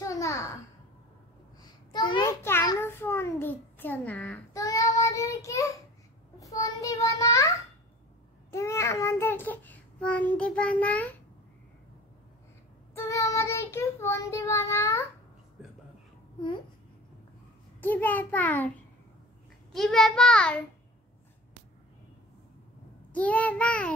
না? তুমি কেন ফোন দিচ্ছ না? তুমি আমাদেরকে ফোন দিবা না? তুমি আমাদেরকে ফোন দিবা না? তুমি আমাদেরকে ফোন দিবা না? কি ব্যাপার? কি ব্যাপার? কি ব্যাপার?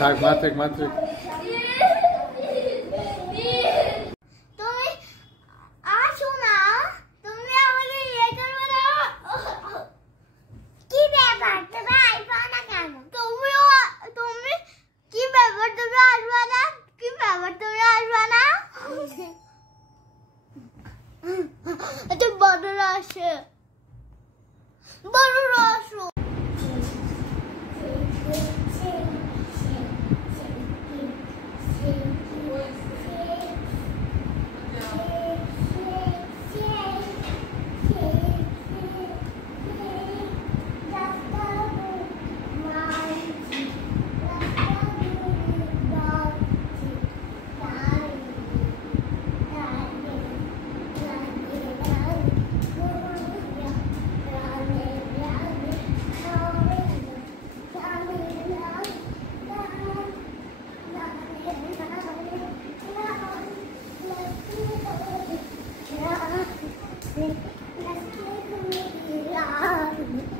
Tak, Matrek. তুমি আসো না, তুমি আমাকে ইয়ে করবে না। কি ব্যাপার, তুমি আসবে না কেন? তুমি কি ব্যাপার, তুমি আসবে না? কি ব্যাপার, তুমি আসবে না? বড়রা আসে, বড়রা আসো। Let's